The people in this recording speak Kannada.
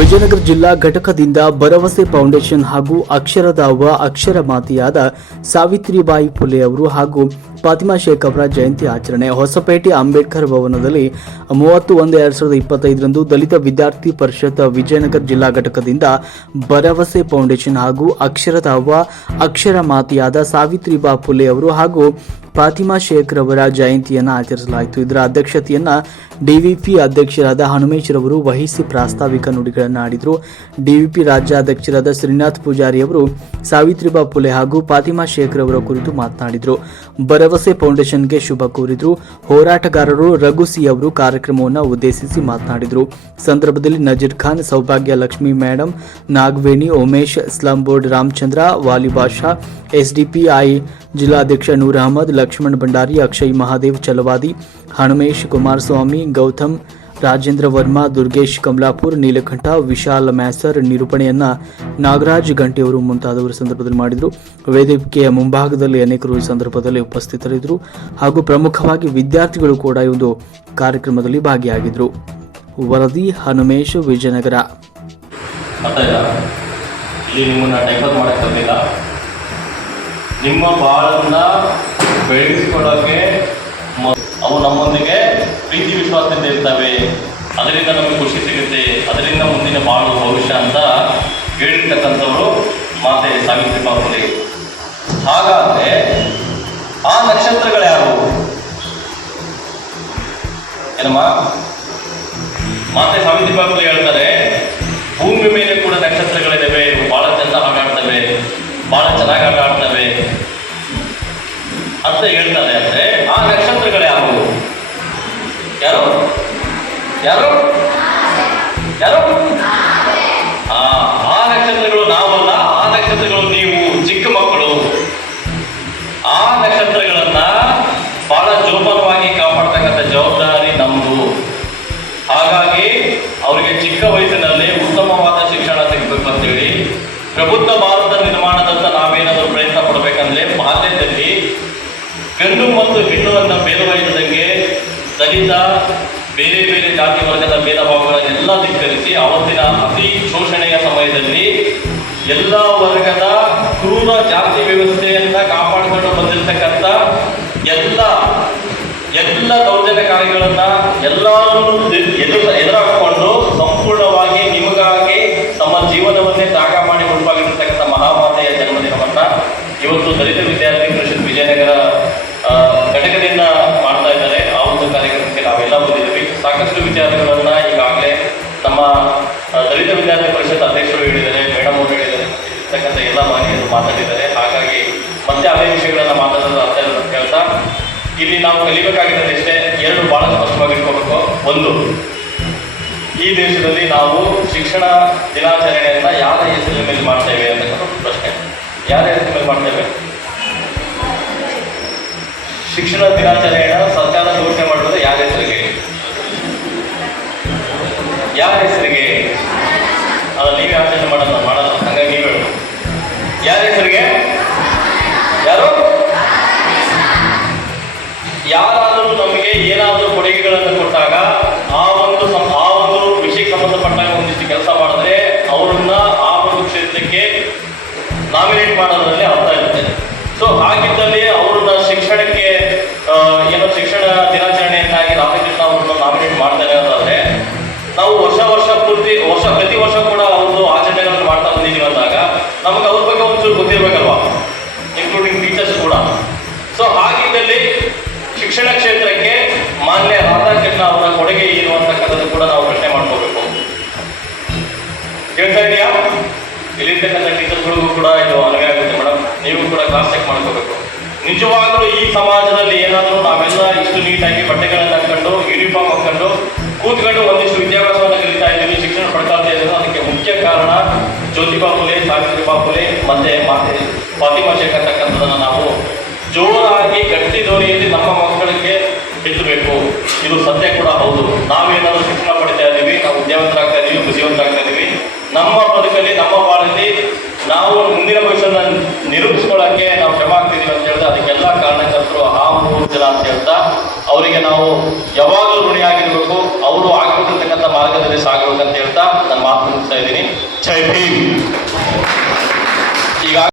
ವಿಜಯನಗರ ಜಿಲ್ಲಾ ಘಟಕದಿಂದ ಭರವಸೆ ಫೌಂಡೇಶನ್ ಹಾಗೂ ಅಕ್ಷರದ ಅವ್ವ ಅಕ್ಷರ ಮಾತೆಯಾದ ಸಾವಿತ್ರಿಬಾಯಿ ಫುಲೆ ಅವರು ಹಾಗೂ ಫಾತಿಮಾ ಶೇಖ್ ಅವರ ಜಯಂತಿ ಆಚರಣೆ ಹೊಸಪೇಟೆ ಅಂಬೇಡ್ಕರ್ ಭವನದಲ್ಲಿ 30/1/2025ರಂದು ದಲಿತ ವಿದ್ಯಾರ್ಥಿ ಪರಿಷತ್ ವಿಜಯನಗರ ಜಿಲ್ಲಾ ಘಟಕದಿಂದ ಭರವಸೆ ಫೌಂಡೇಶನ್ ಹಾಗೂ ಅಕ್ಷರದ ಅವ್ವ ಅಕ್ಷರ ಮಾತೆಯಾದ ಸಾವಿತ್ರಿಬಾಯಿ ಫುಲೆ ಅವರು ಹಾಗೂ ಫಾತಿಮಾ ಶೇಖ್ ರವರ ಜಯಂತಿಯನ್ನು ಆಚರಿಸಲಾಯಿತು. ಇದರ ಅಧ್ಯಕ್ಷತೆಯನ್ನು ಡಿವಿಪಿ ಅಧ್ಯಕ್ಷರಾದ ಹನುಮೇಶ್ ರವರು ವಹಿಸಿ ಪ್ರಾಸ್ತಾವಿಕ ನುಡಿಗಳನ್ನು ಆಡಿದರು. ಡಿವಿಪಿ ರಾಜ್ಯಾಧ್ಯಕ್ಷರಾದ ಶ್ರೀನಾಥ್ ಪೂಜಾರಿ ಅವರು ಸಾವಿತ್ರಿಬಾಯಿ ಫುಲೆ ಹಾಗೂ ಫಾತಿಮಾ ಶೇಖ್ ರವರ ಕುರಿತು ಮಾತನಾಡಿದರು. ಭರವಸೆ ಫೌಂಡೇಶನ್ಗೆ ಶುಭ ಕೋರಿದರು. ಹೋರಾಟಗಾರರು ರಘುಸಿ ಅವರು ಕಾರ್ಯಕ್ರಮವನ್ನು ಉದ್ದೇಶಿಸಿ ಮಾತನಾಡಿದರು. ಸಂದರ್ಭದಲ್ಲಿ Nazeer Khan, Saubhagya Lakshmi madam, Nagaveni, Umesh, slum board Ramachandra, Valibasha, SDPI ಜಿಲ್ಲಾಧ್ಯಕ್ಷ ನೂರ್ ಅಹಮದ್, ಲಕ್ಷ್ಮಣ್ ಭಂಡಾರಿ, ಅಕ್ಷಯ್ ಮಹಾದೇವ್ ಚಲವಾದಿ, ಹನುಮೇಶ್, ಕುಮಾರಸ್ವಾಮಿ, ಗೌತಮ್, ರಾಜೇಂದ್ರ ವರ್ಮಾ, ದುರ್ಗೇಶ್ ಕಮಲಾಪುರ್, ನೀಲಕಂಠ, ವಿಶಾಲ್ ಮ್ಯಾಸರ್, ನಿರೂಪಣೆಯನ್ನ ನಾಗರಾಜ್ ಗಂಟೆಯವರು ಮುಂತಾದವರು ಸಂದರ್ಭದಲ್ಲಿ ಮಾಡಿದರು. ವೇದಿಕೆಯ ಮುಂಭಾಗದಲ್ಲಿ ಅನೇಕರು ಈ ಸಂದರ್ಭದಲ್ಲಿ ಉಪಸ್ಥಿತರಿದ್ದರು ಹಾಗೂ ಪ್ರಮುಖವಾಗಿ ವಿದ್ಯಾರ್ಥಿಗಳು ಕೂಡ ಈ ಒಂದು ಕಾರ್ಯಕ್ರಮದಲ್ಲಿ ಭಾಗಿಯಾಗಿದ್ದರು. ವರದಿ ಹನುಮೇಶ್, ವಿಜಯನಗರ. ನಿಮ್ಮ ಬಾಳನ್ನ ಬೆಳೆಸ್ಕೊಳ್ಳೋಕೆ ಅವು ನಮ್ಮೊಂದಿಗೆ ಪ್ರೀತಿ ವಿಶ್ವಾಸದಿಂದ ಇರ್ತವೆ, ಅದರಿಂದ ನಮಗೆ ಖುಷಿ ಸಿಗುತ್ತೆ, ಅದರಿಂದ ಮುಂದಿನ ಬಾಳು ಭವಿಷ್ಯ ಅಂತ ಹೇಳಿರ್ತಕ್ಕಂಥವ್ರು ಮಾತೆ ಸಾವಿತ್ರಿಬಾಯಿ ಫುಲೆ. ಹಾಗಾದರೆ ಆ ನಕ್ಷತ್ರಗಳು ಯಾರು? ಏನಮ್ಮ? ಮಾತೆ ಸಾವಿತ್ರಿಬಾಯಿ ಫುಲೆ ಹೇಳ್ತಾರೆ, ಭೂಮಿ ಮೇಲೆ ಕೂಡ ನಕ್ಷತ್ರಗಳಿದ್ದಾವೆ, ಬಹಳ ಚಂದ ಹಾಗಾಡ್ತವೆ, ಬಹಳ ಚೆನ್ನಾಗಿ ಆಟ ಆಡ್ತವೆ ಅಂತ ಹೇಳ್ತಾರೆ. ಅಂದ್ರೆ ಆ ನಕ್ಷತ್ರಗಳು ಯಾರು? ಯಾರು ಯಾರು ಯಾರು? ಆ ನಕ್ಷತ್ರಗಳು ನಾವಲ್ಲ, ಆ ನಕ್ಷತ್ರಗಳು ನೀವು, ಚಿಕ್ಕ ಮಕ್ಕಳು. ಆ ನಕ್ಷತ್ರಗಳನ್ನ ಬಹಳ ಜೋಪಾನವಾಗಿ ಕಾಪಾಡ್ತಕ್ಕಂಥ ಜವಾಬ್ದಾರಿ ನಮ್ದು. ಹಾಗಾಗಿ ಅವರಿಗೆ ಚಿಕ್ಕ ವಯಸ್ಸಿನಲ್ಲಿ ಉತ್ತಮವಾದ ಶಿಕ್ಷಣ ಸಿಗಬೇಕು ಅಂತೇಳಿ ಪ್ರಬುದ್ಧ ಭಾರತ ನಿರ್ಮಾಣದಂತ ನಾವೇನಾದರೂ ಪ್ರಯತ್ನ ಪಡಬೇಕಂದ್ರೆ ಬಾಲ್ಯದಲ್ಲಿ ಗಂಡು ಮತ್ತು ಹೆಣ್ಣುವನ್ನು ಭೇದವಹಿಸದಂಗೆ ದಲಿತ, ಬೇರೆ ಬೇರೆ ಜಾತಿ ವರ್ಗದ ಭೇದ ಭಾವಗಳನ್ನೆಲ್ಲ ಧಿಕ್ಕರಿಸಿ ಅವತ್ತಿನ ಅತಿ ಶೋಷಣೆಯ ಸಮಯದಲ್ಲಿ ಎಲ್ಲ ವರ್ಗದ ಕ್ರೂರ ಜಾತಿ ವ್ಯವಸ್ಥೆಯನ್ನ ಕಾಪಾಡಿಕೊಂಡು ಬಂದಿರತಕ್ಕಂಥ ಎಲ್ಲ ದೌರ್ಜನ್ಯಕಾರಿಗಳನ್ನ ಎಲ್ಲರೂ ಎದುರಾಕೊಂಡು ಸಂಪೂರ್ಣವಾಗಿ ನಿಮಗಾಗಿ ತಮ್ಮ ಜೀವನವನ್ನೇ ತ್ಯಾಗ ಮಾಡಿ ಕೊಡುವಾಗಿರ್ತಕ್ಕಂಥ ಮಹಾಮಾತೆಯ ಜನ್ಮದಿನವನ್ನ ಇವತ್ತು ದಲಿತ ವಿದ್ಯಾರ್ಥಿ ಪರಿಷತ್ ವಿಜಯನಗರ ಘಟಕದಿಂದ ಮಾಡ್ತಾ ಇದ್ದಾರೆ. ಆ ಒಂದು ಕಾರ್ಯಕ್ರಮಕ್ಕೆ ನಾವೆಲ್ಲ ಬಂದಿದ್ದೀವಿ. ಸಾಕಷ್ಟು ವಿಚಾರಗಳನ್ನ ಈಗಾಗಲೇ ನಮ್ಮ ದಲಿತ ವಿದ್ಯಾರ್ಥಿ ಪರಿಷತ್ ಅಧ್ಯಕ್ಷರು ಹೇಳಿದ್ದಾರೆ, ಮೇಡಮ್ ಅವರು ಹೇಳಿದ್ದಾರೆ, ಇರ್ತಕ್ಕಂಥ ಎಲ್ಲ ಮಾಹಿತಿಯನ್ನು ಮಾತಾಡಿದ್ದಾರೆ. ಹಾಗಾಗಿ ಮತ್ತೆ ಅದೇ ವಿಷಯಗಳನ್ನ ಮಾತಾಡೋದು ಅಂತ ಹೇಳ್ತಾ, ಇಲ್ಲಿ ನಾವು ಕಲಿಬೇಕಾಗಿರೋದಿಷ್ಟೇ, ಎರಡು ಬಹಳ ಸ್ಪಷ್ಟವಾಗಿ ಇಟ್ಕೋಬೇಕು. ಒಂದು, ಈ ದೇಶದಲ್ಲಿ ನಾವು ಶಿಕ್ಷಣ ದಿನಾಚರಣೆಯನ್ನ ಯಾರ ಹೆಸರಿನ ಮೇಲೆ ಮಾಡ್ತೇವೆ ಅಂತಕ್ಕಂಥ ಪ್ರಶ್ನೆ. ಯಾರ ಹೆಸರಿನ ಮೇಲೆ ಮಾಡ್ತೇವೆ? ಶಿಕ್ಷಣ ದಿನಾಚರಣೆಯನ್ನ ಸರ್ಕಾರ ಘೋಷಣೆ ಮಾಡೋದು ಯಾರ ಹೆಸರಿಗೆ? ಯಾರ ಹೆಸರಿಗೆ? ಅಲ್ಲ, ನೀವೇ ಆಚರಣೆ ಮಾಡಲ್ಲ. ಹಾಗಾಗಿ ನೀವು ಹೇಳು, ಯಾರ ಹೆಸರಿಗೆ? ಯಾರು? ಯಾರಾದರೂ ನಮಗೆ ಏನಾದರೂ ಕೊಡುಗೆಗಳನ್ನು ಕೊಟ್ಟಾಗ ಆ ಒಂದು ವಿಷಯಕ್ಕೆ ಸಂಬಂಧಪಟ್ಟಾಗ ಒಂದಿಷ್ಟು ಕೆಲಸ ಮಾಡಿದ್ರೆ ಅವರನ್ನ ಆ ಒಂದು ಕ್ಷೇತ್ರಕ್ಕೆ ನಾಮಿನೇಟ್ ಮಾಡೋದ್ರಲ್ಲಿ ಅರ್ಥ ಇರುತ್ತೆ. ಸೊ ಹಾಗಿದ್ದಲ್ಲಿ ಅವ್ರನ್ನ ಶಿಕ್ಷಣಕ್ಕೆ ಶಿಕ್ಷಣ ದಿನಾಚರಣೆಯನ್ನಾಗಿ ರಾಮಕೃಷ್ಣ ಅವ್ರನ್ನ ನಾಮಿನೇಟ್ ಮಾಡ್ತಾರೆ ಅನ್ನೋದಾದ್ರೆ, ನಾವು ಪ್ರತಿ ವರ್ಷ ಕೂಡ ಅವ್ರದ್ದು ಆಚರಣೆಗಳನ್ನು ಮಾಡ್ತಾ ಬಂದಿದ್ದೀವಿ ಅಂದಾಗ ನಮಗೆ ಅವ್ರ ಬಗ್ಗೆ ಒಂಚೂರು ಗೊತ್ತಿರ್ಬೇಕಲ್ವಾ, ಇನ್ಕ್ಲೂಡಿಂಗ್ ಟೀಚರ್ಸ್ ಕೂಡ. ಸೊ ಹಾಗಿದ್ದಲ್ಲಿ ಶಿಕ್ಷಣ ಕ್ಷೇತ್ರಕ್ಕೆ ಮಾನ್ಯ ರಾಧಾಕೃಷ್ಣ ಅವರ ಕೊಡುಗೆ ಏನು ಅಂತಕ್ಕಂಥದ್ದು ಕೂಡ ನಾವು ಪ್ರಶ್ನೆ ಮಾಡ್ಕೋಬೇಕು. ಕೇಳ್ತಾ ಇದೆಯಾ? ಇಲ್ಲಿರ್ತಕ್ಕಂಥ ಟೀಚರ್ಸ್ಗಳಿಗೂ ಕೂಡ ಇದು ಅನ್ವಯ ಆಗುತ್ತೆ ಮೇಡಮ್. ನೀವು ಕೂಡ ಕ್ಲಾಸ್ ಚೆಕ್ ಮಾಡ್ಕೋಬೇಕು. ನಿಜವಾಗ್ಲೂ ಈ ಸಮಾಜದಲ್ಲಿ ಏನಾದರೂ ನಾವೆಲ್ಲ ಇಷ್ಟು ನೀಟಾಗಿ ಬಟ್ಟೆಗಳನ್ನು ಹಾಕೊಂಡು, ಯೂನಿಫಾರ್ಮ್ ಹಾಕೊಂಡು ಕೂತ್ಕೊಂಡು ಒಂದಿಷ್ಟು ವಿದ್ಯಾಭ್ಯಾಸವನ್ನು ಕಲಿತಾ ಇದ್ದೀವಿ, ಶಿಕ್ಷಣ ಪಡ್ತಾ ಇದ್ದೀವಿ, ಅದಕ್ಕೆ ಮುಖ್ಯ ಕಾರಣ ಜ್ಯೋತಿಬಾ ಫುಲೆ, ಸಾವಿತ್ರಿಬಾಯಿ ಫುಲೆ ಮತ್ತೆ ಮಾತೆ ಫಾತಿಮಾ ಶೇಖ್ ಅಂತಕ್ಕಂಥದ್ದನ್ನು ನಾವು ಜೋರಾಗಿ ಗಟ್ಟಿ ಧ್ವನಿಯಲ್ಲಿ ನಮ್ಮ ಮಕ್ಕಳಿಗೆ ಬಿತ್ತಬೇಕು. ಇದು ಸತ್ಯ ಕೂಡ ಹೌದು. ನಾವೇನಾದರೂ ಶಿಕ್ಷಣ ಪಡಿತಾ ಇದ್ದೀವಿ, ನಾವು ವಿದ್ಯಾವಂತರಾಗ್ತಾ ಇದ್ದೀವಿ, ಬುದ್ಧಿವಂತರಾಗ್ತಾ ಇದ್ದೀವಿ, ನಮ್ಮ ಬದುಕಲ್ಲಿ, ನಮ್ಮ ಬಾಳಲ್ಲಿ ನಾವು ಮುಂದಿನ ಭವಿಷ್ಯನ ನಿರೂಪಿಸ್ಕೊಳ್ಳೋಕ್ಕೆ ನಾವು ಶ್ರಮ ಆಗ್ತಿದ್ದೀವಿ ಅಂತ ಹೇಳಿದ್ರೆ ಅದಕ್ಕೆಲ್ಲ ಕಾರಣಕರ್ತರು ಆ 3 ಜನ ಅಂತ ಹೇಳ್ತಾ ಅವರಿಗೆ ನಾವು ಯಾವಾಗಲೂ ಋಣಿಯಾಗಿರ್ಬೇಕು. ಅವರು ಆಗ್ಬಿಟ್ಟಿರ್ತಕ್ಕಂಥ ಮಾರ್ಗದಲ್ಲಿ ಸಾಗಬೇಕಂತ ಹೇಳ್ತಾ ನನ್ನ ಮಾತು ಇದ್ದೀನಿ. ಜೈ ಭೀಮ್.